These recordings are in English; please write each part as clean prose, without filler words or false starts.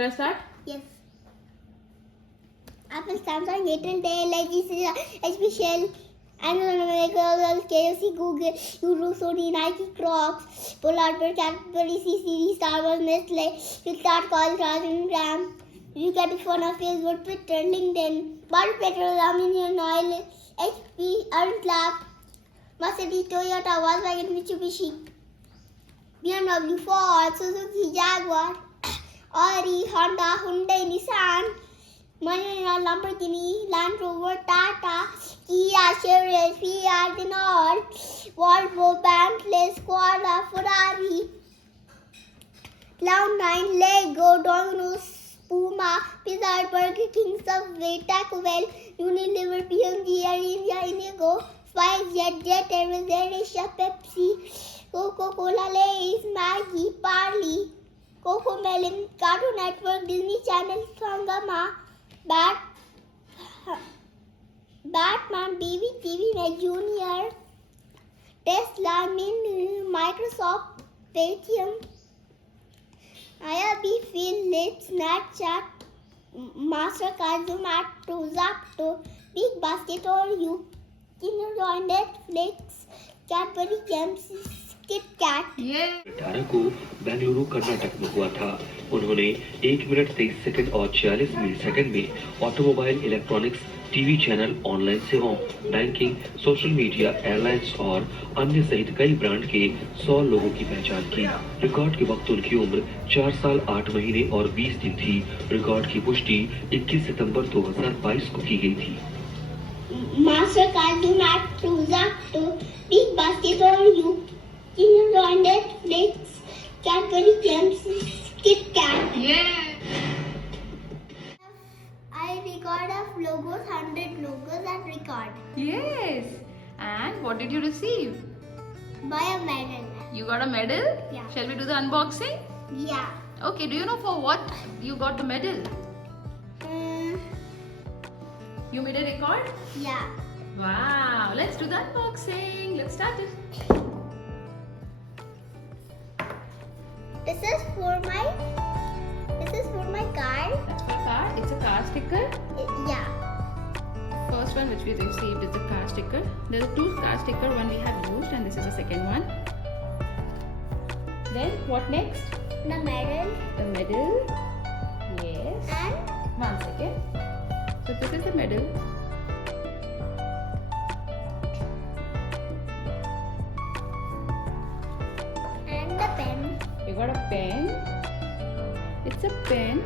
Shall I start? Yes. Apple, Samsung, Airtel, Dell, LG, HP, Shell, Amazon, America, KFC, Google, Euro, Sony, Nike, Crocs, Polar Bear, Cadbury, CCD, Star Wars, Nestle, Flipkart, College, Instagram. You get it on Facebook, Twitter, LinkedIn, Body Petrol, Aluminium Oil, HP, Untlab, Mercedes, Toyota, Volkswagen, Mitsubishi, BMW, Ford, Suzuki, Jaguar, Audi, Honda, Hyundai, Nissan, Mahindra, Lamborghini, Land Rover, Tata, Kia, Chevrolet, Fiat, Renault, Volvo, Bentley, Skoda, Ferrari, Cloud9, Lego, Domino's, Puma, Pizza Hut, Burger King, Subway, Taco Bell, Unilever, P&G, Air India, Indigo, SpiceJet, Jet Airways, AirAsia, Pepsi, Coca-Cola, Lay's, Maggi, Parley, Coco Melon, Cartoon Network, Disney Channel, Sangama, Batman, BB TV, Mac Junior, Tesla, Mini, Microsoft, Paytm, IRB, Philips, Snapchat, Mastercard, Zomato, Zapto, Big Basket, or you, Kinder, Netflix, Cadbury, Gems, Kit Kat. 18 को बेंगलुरु कर्नाटक में हुआ था। उन्होंने 1 minute 23 second और 46 millisecond में automobile, electronics, TV channel, online सेवाओं, banking, social media, airlines और अन्य सहित कई ब्रांड के 100 लोगों की पहचान की। रिकॉर्ड के वक्त उनकी उम्र 4 साल 8 महीने और 20 दिन थी। रिकॉर्ड की पुष्टि 21 सितंबर 2022 को की गई थी। Mastercard, Zomato, Zapto, Big Basket, or you, Kinder, Netflix, Cadbury, Gems, Kit Kat. I record of logos, 100 logos at record. Yes. And what did you receive? Buy a medal. You got a medal? Yeah. Shall we do the unboxing? Yeah. Okay, do you know for what you got the medal? You made a record? Yeah. Wow, let's do the unboxing. Let's start it. This is for my car. That's for car. It's a car sticker. Yeah. First one which we received is the car sticker. There are 2 car stickers, one we have used and this is the second one. Then what next? The medal. The medal. Yes. And 1 second. So this is the medal. and the pen. You got a pen. It's a pen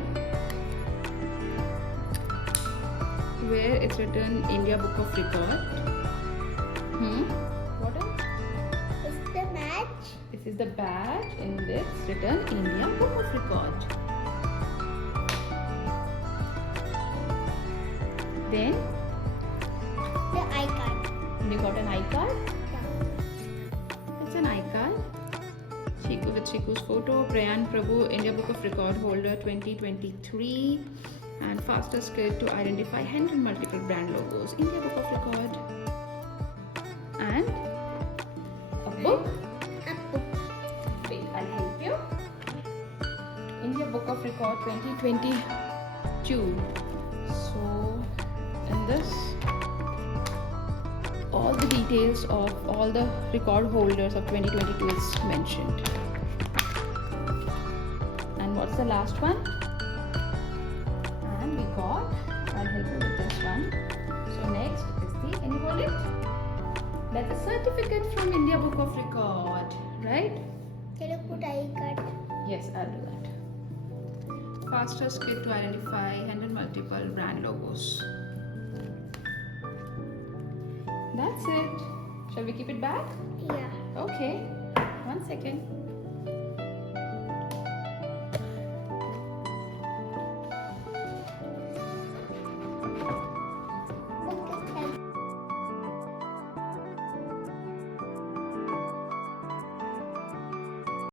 where it's written India Book of Record. What else? It's the match. This is the badge in this written India Book of Record. Then The icon. you got an iCard. Yeah. It's an iCard. Chiku with Chiku's photo. Prayan Prabhu, India Book of Record holder 2023. And fastest kid to identify 100 multiple brand logos. India Book of Record. And a book. Wait, I'll help you. India Book of Record 2022. So, in this, all the details of all the record holders of 2022 is mentioned. And what's the last one? And we got, I'll help you with this one. So next is the, can you hold it? That's a certificate from India Book of Record, right? Can you put icon? Yes, I'll do that. Fastest kit to identify 100 multiple brand logos. That's it. Shall we keep it back? Yeah. Okay. 1 second.